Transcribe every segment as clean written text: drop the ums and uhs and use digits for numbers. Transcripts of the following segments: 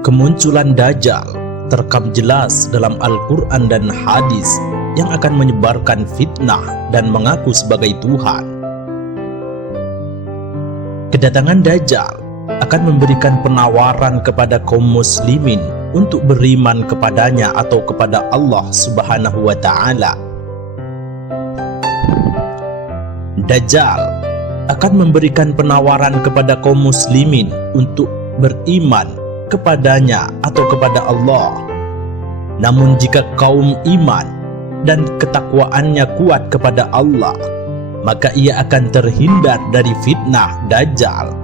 Kemunculan Dajjal terekam jelas dalam Al-Quran dan hadis yang akan menyebarkan fitnah dan mengaku sebagai Tuhan. Kedatangan Dajjal akan memberikan penawaran kepada kaum muslimin untuk beriman kepadanya atau kepada Allah Subhanahu wa Ta'ala. Dajjal akan memberikan penawaran kepada kaum muslimin untuk beriman kepadanya atau kepada Allah. Namun jika kaum iman dan ketakwaannya kuat kepada Allah, maka ia akan terhindar dari fitnah Dajjal.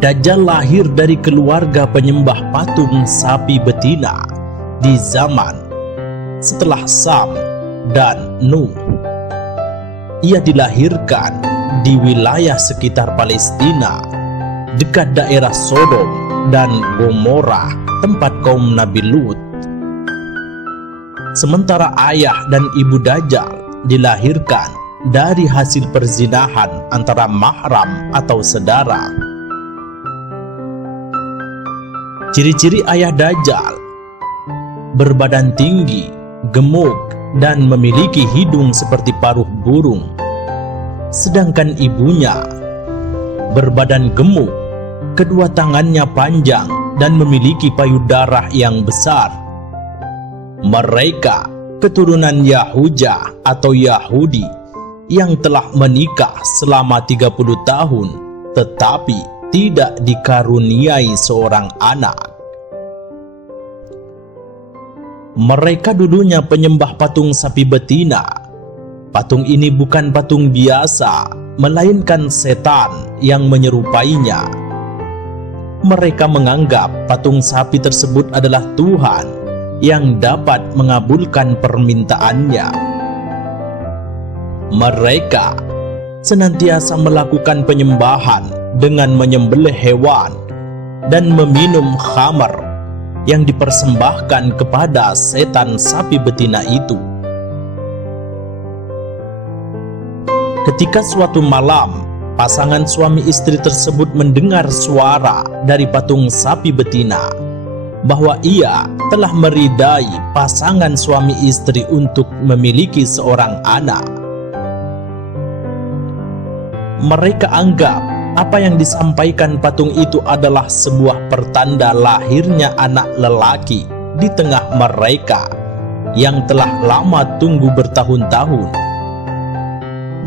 Dajjal lahir dari keluarga penyembah patung sapi betina di zaman setelah Sam dan Nuh. Ia dilahirkan di wilayah sekitar Palestina, dekat daerah Sodom dan Gomora, tempat kaum Nabi Lut. Sementara ayah dan ibu Dajjal dilahirkan dari hasil perzinahan antara mahram atau saudara. Ciri-ciri ayah Dajjal: berbadan tinggi, gemuk, dan memiliki hidung seperti paruh burung. Sedangkan ibunya berbadan gemuk, kedua tangannya panjang, dan memiliki payudara yang besar. Mereka keturunan Yahuja atau Yahudi yang telah menikah selama 30 tahun tetapi tidak dikaruniai seorang anak. Mereka dulunya penyembah patung sapi betina. Patung ini bukan patung biasa, melainkan setan yang menyerupainya. Mereka menganggap patung sapi tersebut adalah Tuhan yang dapat mengabulkan permintaannya. Mereka senantiasa melakukan penyembahan dengan menyembelih hewan dan meminum khamar yang dipersembahkan kepada setan sapi betina itu. Ketika suatu malam, pasangan suami istri tersebut mendengar suara dari patung sapi betina bahwa ia telah meridai pasangan suami istri untuk memiliki seorang anak. Mereka anggap apa yang disampaikan patung itu adalah sebuah pertanda lahirnya anak lelaki di tengah mereka yang telah lama tunggu bertahun-tahun.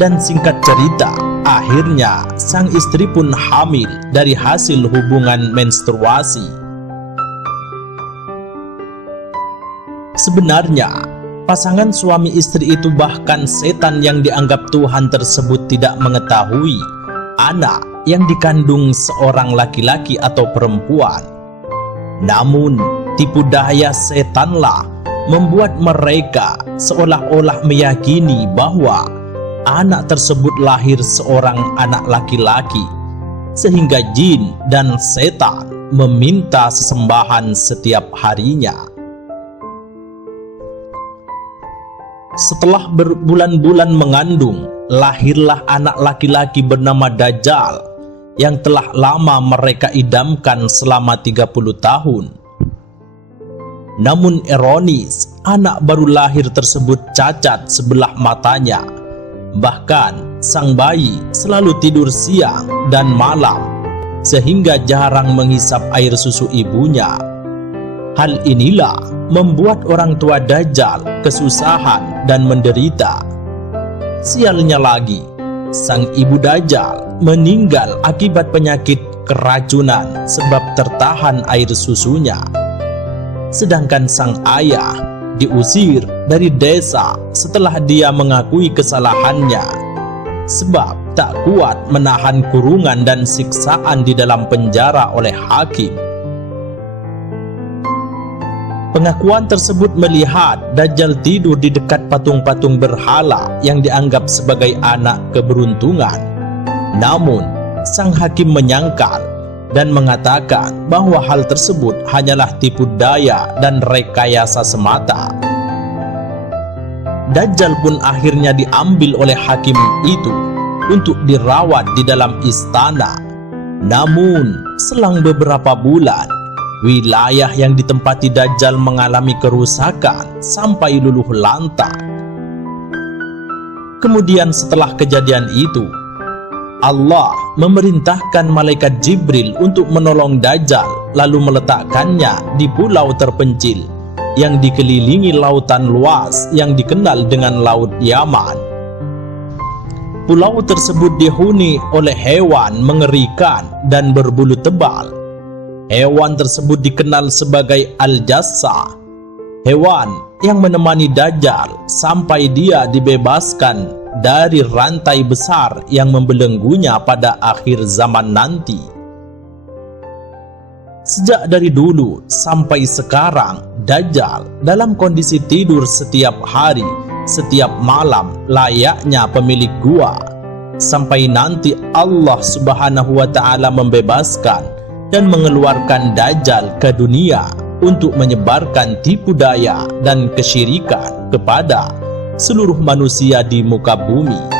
Dan singkat cerita, akhirnya sang istri pun hamil dari hasil hubungan menstruasi. Sebenarnya, pasangan suami istri itu, bahkan setan yang dianggap Tuhan tersebut, tidak mengetahui anak yang dikandung seorang laki-laki atau perempuan. Namun, tipu daya setanlah membuat mereka seolah-olah meyakini bahwa anak tersebut lahir seorang anak laki-laki, sehingga jin dan setan meminta sesembahan setiap harinya. Setelah berbulan-bulan mengandung, lahirlah anak laki-laki bernama Dajjal yang telah lama mereka idamkan selama 30 tahun. Namun ironis, anak baru lahir tersebut cacat sebelah matanya. Bahkan sang bayi selalu tidur siang dan malam, sehingga jarang menghisap air susu ibunya. Hal inilah membuat orang tua Dajjal kesusahan dan menderita. Sialnya lagi, sang ibu Dajjal meninggal akibat penyakit keracunan sebab tertahan air susunya. Sedangkan sang ayah diusir dari desa setelah dia mengakui kesalahannya, sebab tak kuat menahan kurungan dan siksaan di dalam penjara oleh hakim. Pengakuan tersebut melihat Dajjal tidur di dekat patung-patung berhala yang dianggap sebagai anak keberuntungan. Namun, sang hakim menyangkal dan mengatakan bahwa hal tersebut hanyalah tipu daya dan rekayasa semata. Dajjal pun akhirnya diambil oleh hakim itu untuk dirawat di dalam istana Namun, selang beberapa bulan, wilayah yang ditempati Dajjal mengalami kerusakan sampai luluh lantak. Kemudian setelah kejadian itu, Allah memerintahkan malaikat Jibril untuk menolong Dajjal, lalu meletakkannya di pulau terpencil yang dikelilingi lautan luas yang dikenal dengan Laut Yaman. Pulau tersebut dihuni oleh hewan mengerikan dan berbulu tebal. Hewan tersebut dikenal sebagai Al-Jassa, hewan yang menemani Dajjal sampai dia dibebaskan dari rantai besar yang membelenggunya pada akhir zaman nanti. Sejak dari dulu sampai sekarang, Dajjal dalam kondisi tidur setiap hari, setiap malam layaknya pemilik gua, sampai nanti Allah Subhanahu wa Ta'ala membebaskan dan mengeluarkan Dajjal ke dunia untuk menyebarkan tipu daya dan kesyirikan kepada seluruh manusia di muka bumi.